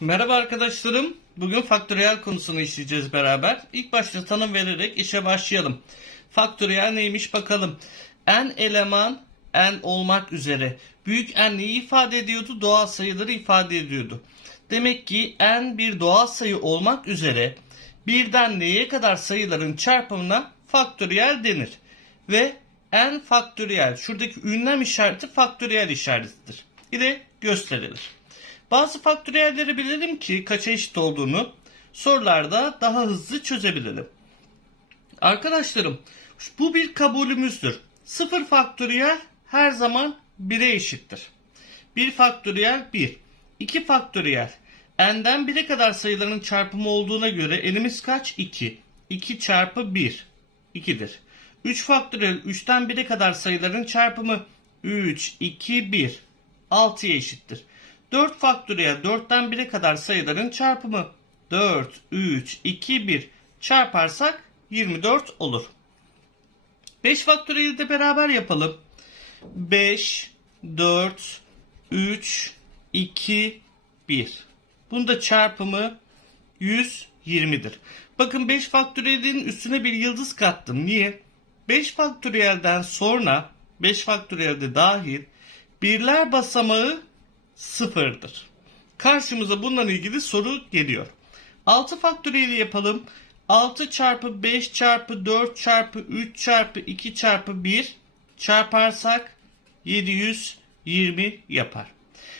Merhaba arkadaşlarım. Bugün faktöriyel konusunu işleyeceğiz beraber. İlk başta tanım vererek işe başlayalım. Faktöriyel neymiş bakalım. n eleman n olmak üzere. Büyük n neyi ifade ediyordu? Doğal sayıları ifade ediyordu. Demek ki n bir doğal sayı olmak üzere birden neye kadar sayıların çarpımına faktöriyel denir. Ve n faktöriyel. Şuradaki ünlem işareti faktöriyel işaretidir. İle gösterilir. Bazı faktöriyelleri bilelim ki kaça eşit olduğunu sorularda daha hızlı çözebilelim. Arkadaşlarım bu bir kabulümüzdür. 0 faktöriyel her zaman 1'e eşittir. 1 faktöriyel 1. 2 faktöriyel n'den 1'e kadar sayıların çarpımı olduğuna göre elimiz kaç? 2. 2 çarpı 1 2'dir. 3 faktöriyel 3'ten 1'e kadar sayıların çarpımı 3, 2, 1 6'ya eşittir. 4 faktöriyel 4'ten 1'e kadar sayıların çarpımı 4, 3, 2, 1 çarparsak 24 olur. 5 faktöriyeli de beraber yapalım. 5, 4, 3, 2, 1. Bunun da çarpımı 120'dir. Bakın 5 faktöriyelin üstüne bir yıldız kattım. Niye? 5 faktöriyelden sonra 5 faktöriyelde dahil birler basamağı sıfırdır. Karşımıza bununla ilgili soru geliyor. 6 faktöriyeli yapalım. 6 çarpı 5 çarpı 4 çarpı 3 çarpı 2 çarpı 1 çarparsak 720 yapar.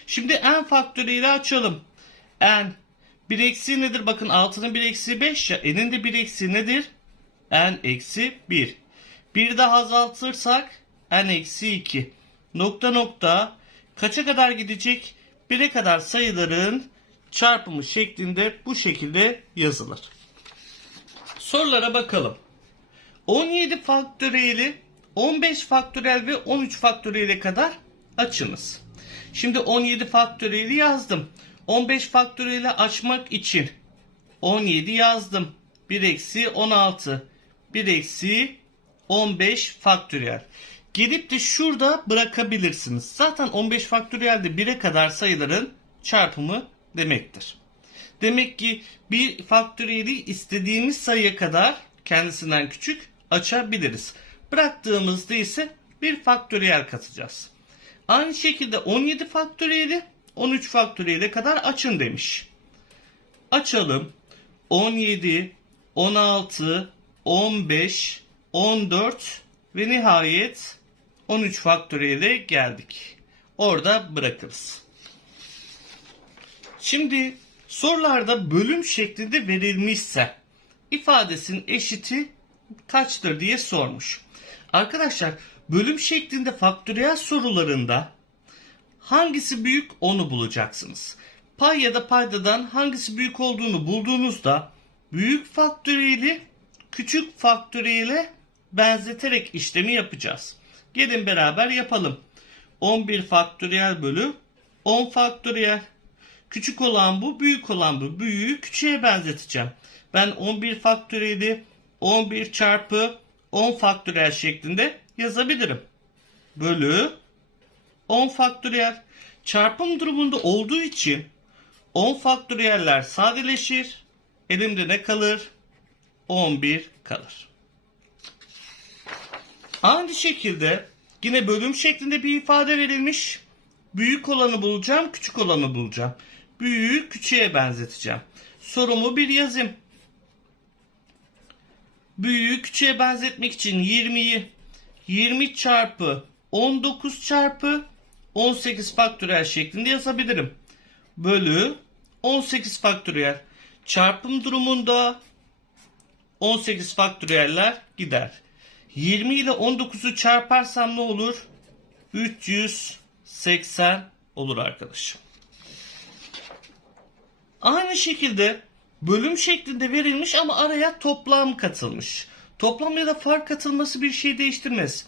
Şimdi n faktöriyeli açalım. n bir eksiği nedir? Bakın 6'nın bir eksiği 5 ya. n'in de bir eksiği nedir? n eksi 1. Bir daha azaltırsak n eksi 2. Nokta nokta kaça kadar gidecek? 1'e kadar sayıların çarpımı şeklinde bu şekilde yazılır. Sorulara bakalım. 17 faktöriyeli, 15 faktöriyel ve 13 faktöriyele kadar açınız. Şimdi 17 faktöriyeli yazdım. 15 faktöriyeli açmak için 17 yazdım. 1 eksi 16. 1 eksi 15 faktöriyel. Gelip de şurada bırakabilirsiniz. Zaten 15 faktöriyel de 1'e kadar sayıların çarpımı demektir. Demek ki bir faktöriyeli istediğimiz sayıya kadar kendisinden küçük açabiliriz. Bıraktığımızda ise bir faktöriyel katacağız. Aynı şekilde 17 faktöriyeli 13 faktöriyele kadar açın demiş. Açalım. 17, 16, 15, 14 ve nihayet 13 faktöriyele geldik. Orada bırakırız. Şimdi sorularda bölüm şeklinde verilmişse ifadesinin eşiti kaçtır diye sormuş. Arkadaşlar bölüm şeklinde faktöriyel sorularında hangisi büyük onu bulacaksınız. Pay ya da paydadan hangisi büyük olduğunu bulduğunuzda büyük faktöriyeli küçük faktöriyele benzeterek işlemi yapacağız. Gelin beraber yapalım. 11 faktöriyel bölü 10 faktöriyel. Küçük olan bu, büyük olan bu. Büyüğü küçüğe benzeteceğim. Ben 11 faktöriyeli 11 çarpı 10 faktöriyel şeklinde yazabilirim. Bölü 10 faktöriyel. Çarpım durumunda olduğu için 10 faktöriyeller sadeleşir. Elimde ne kalır? 11 kalır. Aynı şekilde yine bölüm şeklinde bir ifade verilmiş. Büyük olanı bulacağım, küçük olanı bulacağım. Büyüğü küçüğe benzeteceğim. Sorumu bir yazayım. Büyüğü küçüğe benzetmek için 20'yi 20 çarpı 19 çarpı 18 faktöriyel şeklinde yazabilirim. Bölü 18 faktöriyel. Çarpım durumunda 18 faktöriyeller gider. 20 ile 19'u çarparsam ne olur? 380 olur arkadaşım. Aynı şekilde bölüm şeklinde verilmiş ama araya toplam katılmış. Toplam ya da fark katılması bir şey değiştirmez.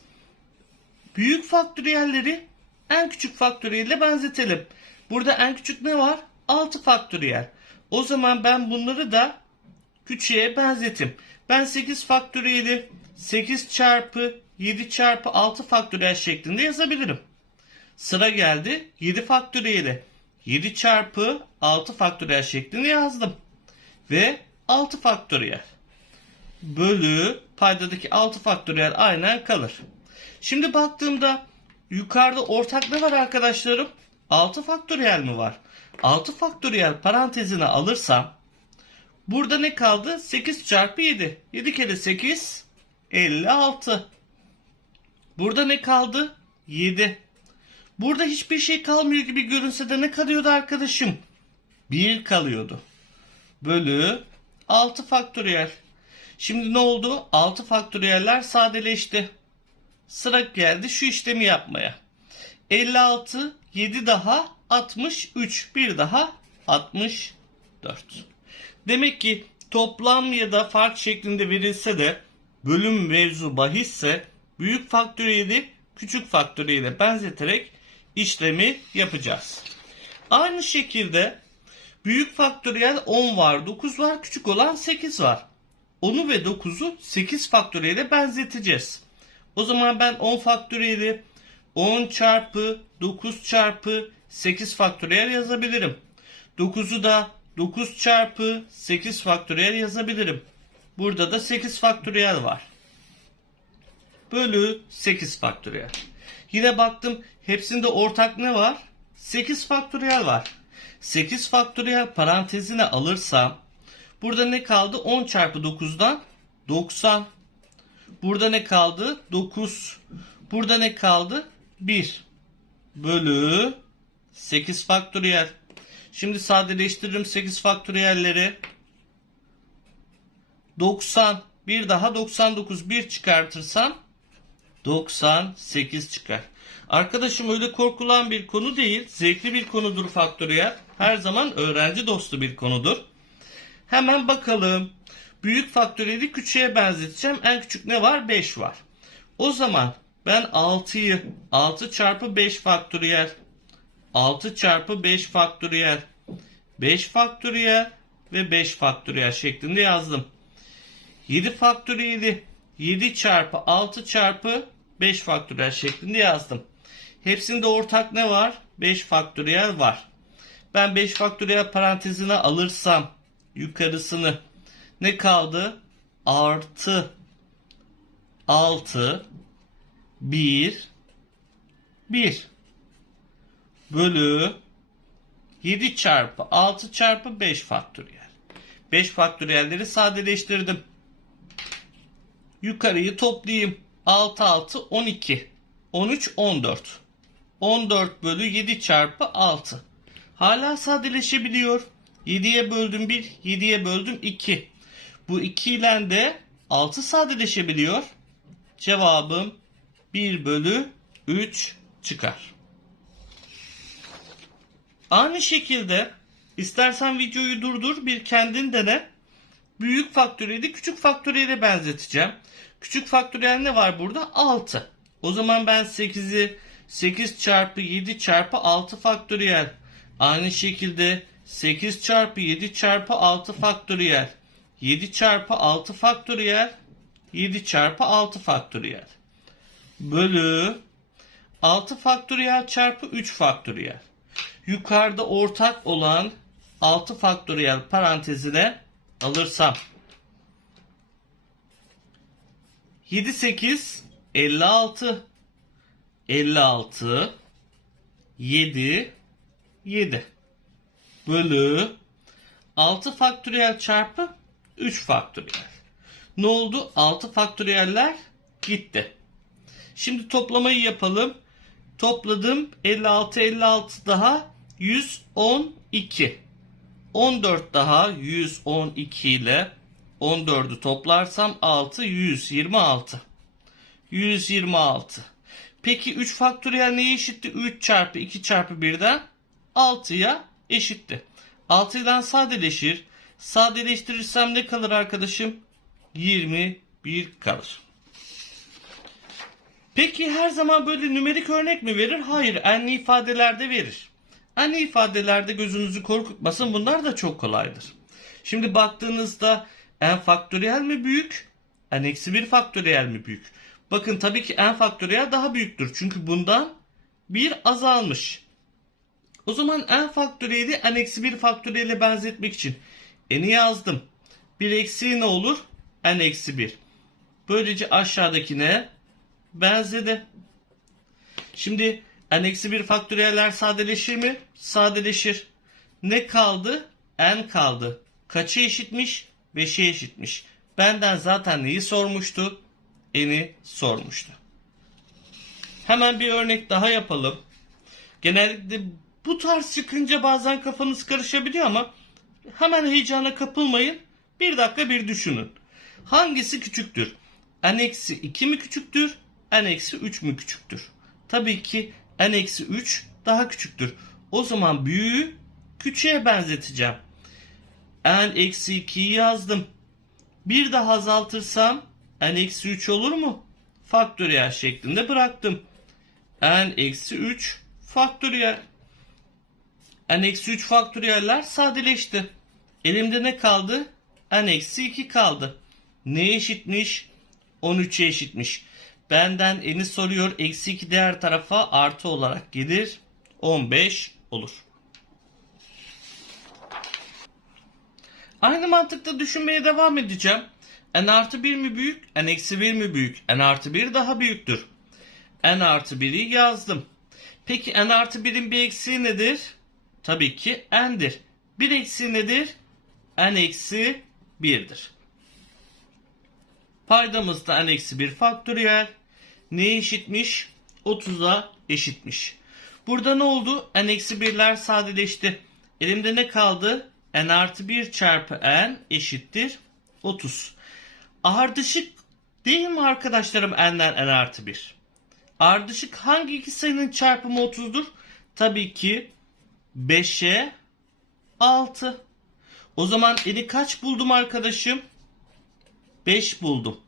Büyük faktöriyelleri en küçük faktöriyelle benzetelim. Burada en küçük ne var? 6 faktöriyel. O zaman ben bunları da küçüğe benzetim. Ben 8 faktöriyeli 8 çarpı 7 çarpı 6 faktöriyel şeklinde yazabilirim. Sıra geldi 7 faktöriyeli. 7 çarpı 6 faktöriyel şeklinde yazdım. Ve 6 faktöriyel bölü paydadaki 6 faktöriyel aynen kalır. Şimdi baktığımda yukarıda ortak ne var arkadaşlarım? 6 faktöriyel mi var? 6 faktöriyel parantezine alırsam burada ne kaldı? 8 çarpı 7. 7 kere 8 56. Burada ne kaldı? 7. Burada hiçbir şey kalmıyor gibi görünse de ne kalıyordu arkadaşım? 1 kalıyordu. Bölü 6 faktöriyel. Şimdi ne oldu? 6 faktöriyeller sadeleşti. Sıra geldi şu işlemi yapmaya. 56, 7 daha 63, bir daha 64. Demek ki toplam ya da fark şeklinde verilse de bölüm mevzu bahisse büyük faktöriyeli küçük faktöriyele benzeterek işlemi yapacağız. Aynı şekilde büyük faktöriyel 10 var, 9 var, küçük olan 8 var. 10'u ve 9'u 8 faktöriyele benzeteceğiz. O zaman ben 10 faktöriyeli 10 çarpı 9 çarpı 8 faktöriyel yazabilirim. 9'u da 9 çarpı 8 faktöriyel yazabilirim. Burada da 8 faktöriyel var. Bölü 8 faktöriyel. Yine baktım hepsinde ortak ne var? 8 faktöriyel var. 8 faktöriyel parantezine alırsam burada ne kaldı? 10 çarpı 9'dan 90. Burada ne kaldı? 9. Burada ne kaldı? 1. Bölü 8 faktöriyel. Şimdi sadeleştiririm 8 faktöriyelleri. 90. Bir daha 99. 1 çıkartırsam 98 çıkar. Arkadaşım öyle korkulan bir konu değil. Zevkli bir konudur faktöriyel. Her zaman öğrenci dostu bir konudur. Hemen bakalım. Büyük faktöriyeli küçüğe benzeteceğim. En küçük ne var? 5 var. O zaman ben 6'yı 6 çarpı 5 faktöriyel 6 çarpı 5 faktöriyel 5 faktöriyel ve 5 faktöriyel şeklinde yazdım. 7 faktöriyeli 7 çarpı 6 çarpı 5 faktöriyel şeklinde yazdım. Hepsinde ortak ne var? 5 faktöriyel var. Ben 5 faktöriyel parantezine alırsam yukarısını ne kaldı? Artı 6 1 1 bölü 7 çarpı 6 çarpı 5 faktöriyel. 5 faktöriyelleri sadeleştirdim. Yukarıyı toplayayım. 6 6 12 13 14 14 bölü 7 çarpı 6. Hala sadeleşebiliyor. 7'ye böldüm 1, 7'ye böldüm 2. Bu 2 ile de 6 sadeleşebiliyor. Cevabım 1 bölü 3 çıkar. Aynı şekilde istersen videoyu durdur bir kendin dene. Büyük faktöriyeli küçük faktöriyele benzeteceğim. Küçük faktöriyel ne var burada? 6. O zaman ben 8'i 8 çarpı 7 çarpı 6 faktöriyel. Aynı şekilde 8 çarpı 7 çarpı 6 faktöriyel. 7 çarpı 6 faktöriyel. 7 çarpı 6 faktöriyel. Bölü 6 faktöriyel çarpı 3 faktöriyel. Yukarıda ortak olan 6 faktöriyel parantezine alırsam 7 8 56 56 7 7 bölü 6 faktöriyel çarpı 3 faktöriyel. Ne oldu? 6 faktöriyeller gitti. Şimdi toplamayı yapalım. Topladım 56 56 daha 112. 14 daha 112 ile 14'ü toplarsam 6 126. 126. Peki 3 faktöriyel neye eşitti? 3 çarpı 2 çarpı 1'den 6'ya eşitti. 6'dan sadeleşir. Sadeleştirirsem ne kalır arkadaşım? 21 kalır. Peki her zaman böyle nümerik örnek mi verir? Hayır, enli ifadelerde verir. Enli ifadelerde gözünüzü korkutmasın. Bunlar da çok kolaydır. Şimdi baktığınızda n faktöriyel mi büyük? n eksi 1 faktöriyel mi büyük? Bakın tabii ki n faktöriyel daha büyüktür. Çünkü bundan bir azalmış. O zaman n faktöriyeli n eksi 1 faktöriyle benzetmek için n'i yazdım. Bir eksiği ne olur? n eksi 1. Böylece aşağıdakine benzedi. Şimdi n eksi 1 faktöriyeller sadeleşir mi? Sadeleşir. Ne kaldı? n kaldı. Kaça eşitmiş? 5'e eşitmiş. Benden zaten neyi sormuştu? N'i sormuştu. Hemen bir örnek daha yapalım. Genellikle bu tarz çıkınca bazen kafanız karışabiliyor ama hemen heyecana kapılmayın. Bir dakika bir düşünün. Hangisi küçüktür? n eksi 2 mi küçüktür? n eksi 3 mü küçüktür? Tabii ki n eksi 3 daha küçüktür. O zaman büyüğü küçüğe benzeteceğim. n eksi 2'yi yazdım. Bir daha azaltırsam n eksi 3 olur mu? Faktöriyel şeklinde bıraktım. n eksi 3 faktöriyel. n eksi 3 faktöriyeller sadeleşti. Elimde ne kaldı? n eksi 2 kaldı. Ne eşitmiş? 13'e eşitmiş. Benden n'i soruyor. Eksi 2 diğer tarafa artı olarak gelir. 15 olur. Aynı mantıkta düşünmeye devam edeceğim. n artı 1 mi büyük? n eksi 1 mi büyük? n artı 1 daha büyüktür. n artı 1'i yazdım. Peki n artı 1'in bir eksiği nedir? Tabii ki n'dir. Bir eksiği nedir? n eksi 1'dir. Paydamız da n eksi 1 faktöriyel. Neye eşitmiş? 30'a eşitmiş. Burada ne oldu? n eksi 1'ler sadeleşti. Elimde ne kaldı? n artı 1 çarpı n eşittir 30. Ardışık değil mi arkadaşlarım n'ler n artı 1? Ardışık hangi iki sayının çarpımı 30'dur? Tabii ki 5'e 6. O zaman n'i kaç buldum arkadaşım? 5 buldum.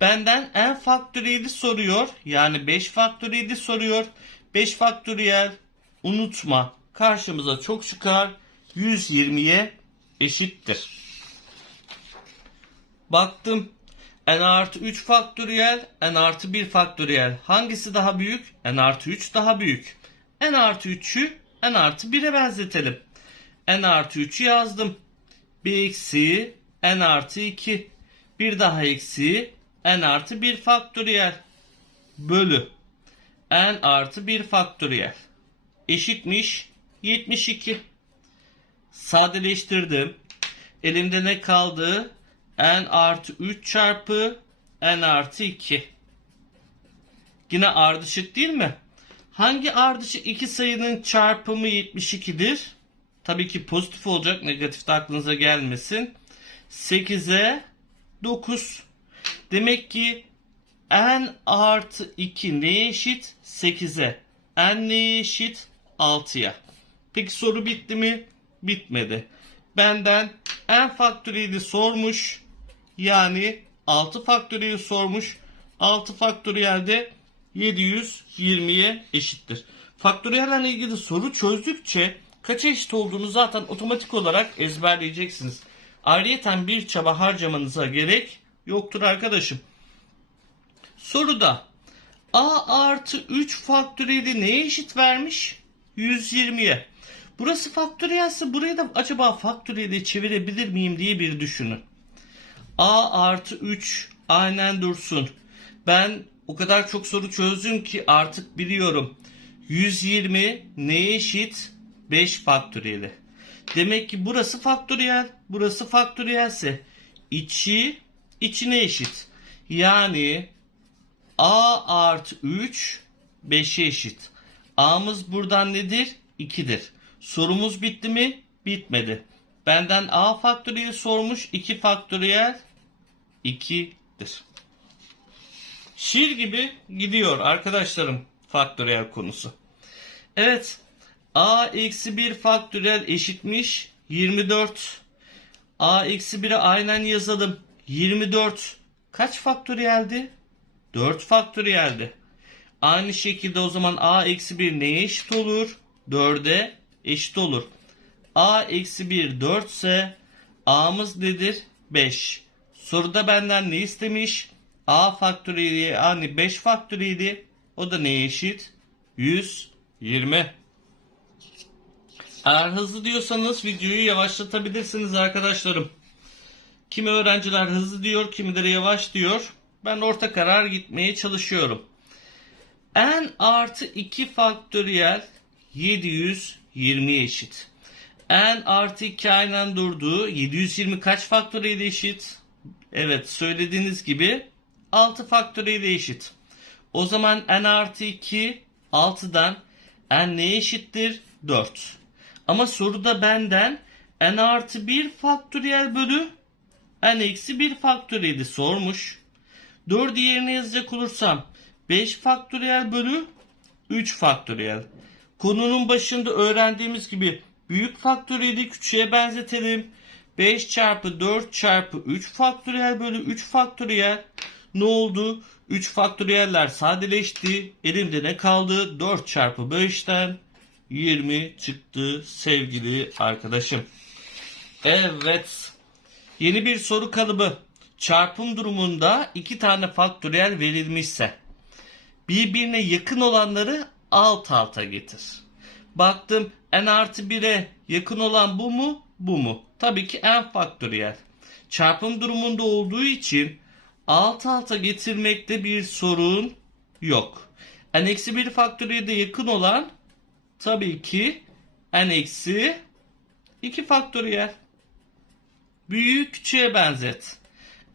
Benden n faktöriyeli soruyor. Yani 5 faktöriyeli soruyor. 5 faktöriyel unutma karşımıza çok çıkar. 120'ye eşittir. Baktım. n artı 3 faktöriyel, n artı 1 faktöriyel. Hangisi daha büyük? n artı 3 daha büyük. n artı 3'ü n artı 1'e benzetelim. n artı 3'ü yazdım. Bir eksiği n artı 2. Bir daha eksiği n artı 1 faktöriyel. Bölü n artı 1 faktöriyel. Eşitmiş 72. Sadeleştirdim. Elimde ne kaldı? n artı 3 çarpı n artı 2. Yine ardışık değil mi? Hangi ardışık iki sayının çarpımı 72'dir? Tabii ki pozitif olacak. Negatif de aklınıza gelmesin. 8'e 9. Demek ki n artı 2 neye eşit? 8'e. n neye eşit? 6'ya. Peki soru bitti mi? Bitmedi. Benden n faktöriyeli sormuş. Yani 6 faktöriyeli sormuş. 6 faktöriyel de 720'ye eşittir. Faktöriyelle ilgili soru çözdükçe kaça eşit olduğunu zaten otomatik olarak ezberleyeceksiniz. Ayrıyeten bir çaba harcamanıza gerek yoktur arkadaşım. Soruda a artı 3 faktöriyeli neye eşit vermiş? 120'ye. Burası faktöriyelse burayı da acaba faktöriyeli çevirebilir miyim diye bir düşünün. a artı 3 aynen dursun. Ben o kadar çok soru çözdüm ki artık biliyorum. 120 neye eşit? 5 faktöriyeli. Demek ki burası faktöriyel, burası faktöriyelse içi içine eşit. Yani a artı 3 5'e eşit. A'mız buradan nedir? 2'dir. Sorumuz bitti mi? Bitmedi. Benden a faktöriyel sormuş. 2 faktöriyel 2'dir. Şiir gibi gidiyor arkadaşlarım faktöriyel konusu. Evet. a eksi 1 faktöriyel eşitmiş 24. a eksi 1'i aynen yazalım. 24 kaç faktöriyeldi? 4 faktöriyeldi. Aynı şekilde o zaman a eksi 1 neye eşit olur? 4'e eşit olur. a eksi 1 4 ise a'mız nedir? 5. Soruda benden ne istemiş? a faktöriyeli yani 5 faktöriyeli o da neye eşit? 120. Eğer hızlı diyorsanız videoyu yavaşlatabilirsiniz arkadaşlarım. Kimi öğrenciler hızlı diyor, kimileri yavaş diyor. Ben orta karar gitmeye çalışıyorum. n artı 2 faktöriyel 720 eşit. n artı 2 aynen durduğu 720 kaç faktöriyel eşit? Evet söylediğiniz gibi 6 faktöriyel eşit. O zaman n artı 2 6'dan n neye eşittir? 4. Ama soruda benden n artı 1 faktöriyel bölü n eksi 1 faktöriyeli sormuş. 4'ü yerine yazacak olursam 5 faktöriyel bölü 3 faktöriyel. Konunun başında öğrendiğimiz gibi büyük faktöriyeli küçüğe benzetelim. 5 çarpı 4 çarpı 3 faktöriyel bölü 3 faktöriyel. Ne oldu? 3 faktöriyeller sadeleşti. Elimde ne kaldı? 4 çarpı 5'ten 20 çıktı sevgili arkadaşım. Evet. Yeni bir soru kalıbı. Çarpım durumunda iki tane faktöriyel verilmişse birbirine yakın olanları alt alta getir. Baktım n artı 1'e yakın olan bu mu bu mu? Tabii ki n faktöriyel. Çarpım durumunda olduğu için alt alta getirmekte bir sorun yok. n eksi 1 faktöriyel de yakın olan tabii ki n eksi 2 faktöriyel. Büyük küçüğe benzet.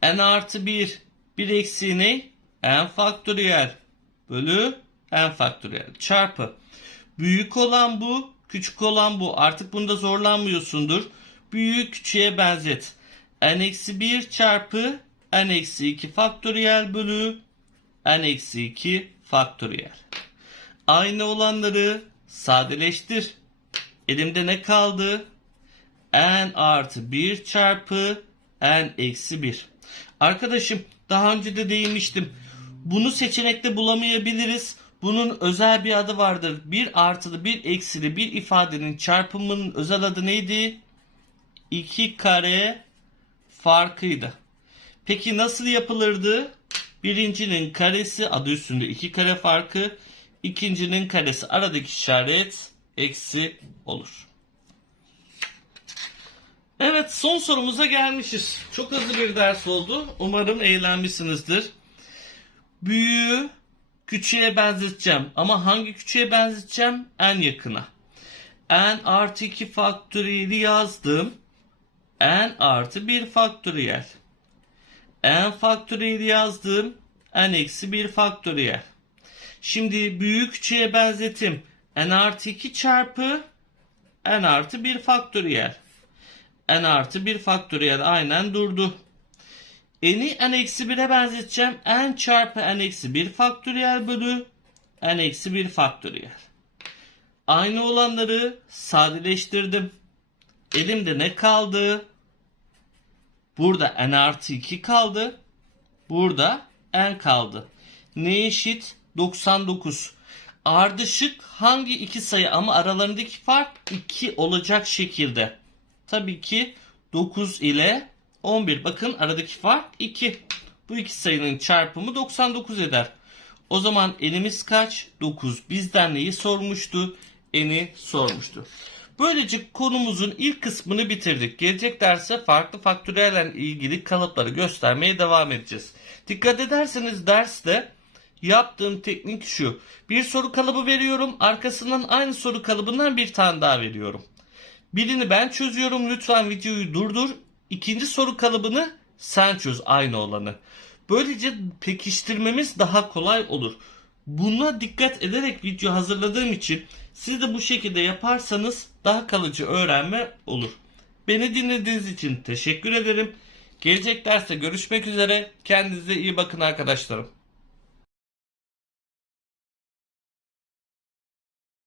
n artı 1 1 eksi ne? n faktöriyel bölü n faktöriyel çarpı. Büyük olan bu, küçük olan bu. Artık bunda zorlanmıyorsundur. Büyük küçüğe benzet. n eksi 1 çarpı n eksi 2 faktöriyel bölü n eksi 2 faktöriyel. Aynı olanları sadeleştir. Elimde ne kaldı? N artı 1 çarpı n eksi 1. Arkadaşım daha önce de değinmiştim. Bunu seçenekte bulamayabiliriz. Bunun özel bir adı vardır. Bir artılı bir eksili bir ifadenin çarpımının özel adı neydi? 2 kare farkıydı. Peki nasıl yapılırdı? Birincinin karesi adı üstünde 2 kare farkı. ikincinin karesi aradaki işaret eksi olur. Evet son sorumuza gelmişiz. Çok hızlı bir ders oldu. Umarım eğlenmişsinizdir. Büyüğü küçüğe benzeteceğim. Ama hangi küçüğe benzeteceğim? En yakına. n artı 2 faktöriyeli yazdım. n artı 1 faktöriyel. n faktöriyeli yazdım. n eksi 1 faktöriyel. Şimdi büyük küçüğe benzetim. n artı 2 çarpı n artı 1 faktöriyel n artı 1 faktöriyel aynen durdu. n'i n eksi 1'e benzeteceğim. n çarpı n eksi 1 faktöriyel bölü n eksi 1 faktöriyel. Aynı olanları sadeleştirdim. Elimde ne kaldı? Burada n artı 2 kaldı. Burada n kaldı. Ne eşit? 99. Ardışık hangi iki sayı ama aralarındaki fark 2 olacak şekilde. Tabii ki 9 ile 11. Bakın aradaki fark 2. Bu iki sayının çarpımı 99 eder. O zaman enimiz kaç? 9. Bizden neyi sormuştu? Eni sormuştu. Böylece konumuzun ilk kısmını bitirdik. Gelecek derse farklı faktöriyellerle ilgili kalıpları göstermeye devam edeceğiz. Dikkat ederseniz derste yaptığım teknik şu. Bir soru kalıbı veriyorum. Arkasından aynı soru kalıbından bir tane daha veriyorum. Birini ben çözüyorum. Lütfen videoyu durdur. İkinci soru kalıbını sen çöz aynı olanı. Böylece pekiştirmemiz daha kolay olur. Buna dikkat ederek video hazırladığım için siz de bu şekilde yaparsanız daha kalıcı öğrenme olur. Beni dinlediğiniz için teşekkür ederim. Gelecek derste görüşmek üzere. Kendinize iyi bakın arkadaşlarım.